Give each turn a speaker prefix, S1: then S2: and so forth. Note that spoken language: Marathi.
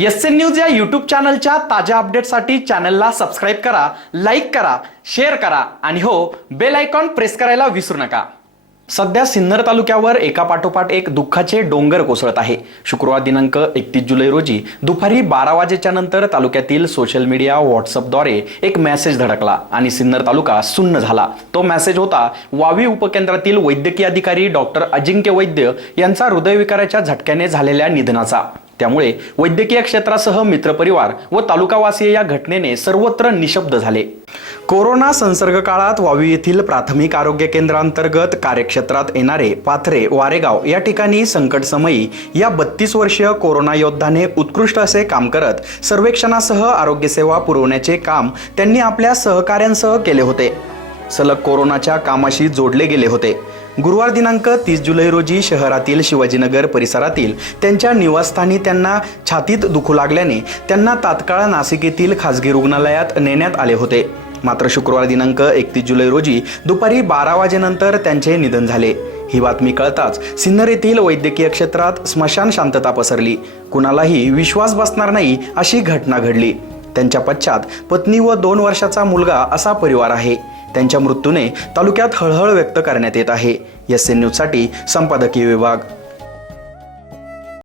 S1: एस एन न्यूज या यूट्यूब चॅनलच्या ताज्या अपडेटसाठी चॅनलला सबस्क्राईब करा लाईक करा शेअर करा आणि हो बेल आयकॉन प्रेस करायला विसरू नका. सध्या सिन्नर तालुक्यावर एका पाठोपाठ एक दुःखाचे डोंगर कोसळत आहे. शुक्रवार दिनांक एकतीस जुलै रोजी दुपारी बारा वाजेच्या नंतर तालुक्यातील सोशल मीडिया व्हॉट्सअपद्वारे एक मेसेज धडकला आणि सिन्नर तालुका सुन्न झाला. तो मेसेज होता वावी उपकेंद्रातील वैद्यकीय अधिकारी डॉक्टर अजिंक्य वैद्य यांचा हृदयविकाराच्या झटक्याने झालेल्या निधनाचा. त्यामुळे वैद्यकीय क्षेत्रासह मित्रपरिवार व तालुकावासीय या घटनेने सर्वत्र निशब्द झाले. कोरोना संसर्ग काळात वावी येथील प्राथमिक आरोग्य केंद्रांतर्गत कार्यक्षेत्रात येणारे पाथरे वारेगाव या ठिकाणी संकटसमयी या बत्तीस वर्षीय कोरोना योद्धाने उत्कृष्ट असे काम करत सर्वेक्षणासह आरोग्यसेवा पुरवण्याचे काम त्यांनी आपल्या सहकाऱ्यांसह केले होते. सलग कोरोनाच्या कामाशी जोडले गेले होते. गुरुवार दिनांक तीस जुलै रोजी शहरातील शिवाजीनगर परिसरातील त्यांच्या निवासस्थानी त्यांना छातीत दुखू लागल्याने त्यांना तात्काळ नाशिक येथील खासगी रुग्णालयात नेण्यात आले होते. मात्र शुक्रवार दिनांक एकतीस जुलै रोजी दुपारी बारा वाजेनंतर त्यांचे निधन झाले. ही बातमी कळताच सिन्नर येथील वैद्यकीय क्षेत्रात स्मशान शांतता पसरली. कुणालाही विश्वास बसणार नाही अशी घटना घडली. त्यांच्या पश्चात पत्नी व दोन वर्षाचा मुलगा असा परिवार आहे. त्यांच्या मृत्यूने तालुक्यात हळहळ व्यक्त करण्यात येत आहे. एस एन न्यूजसाठी संपादकीय विभाग.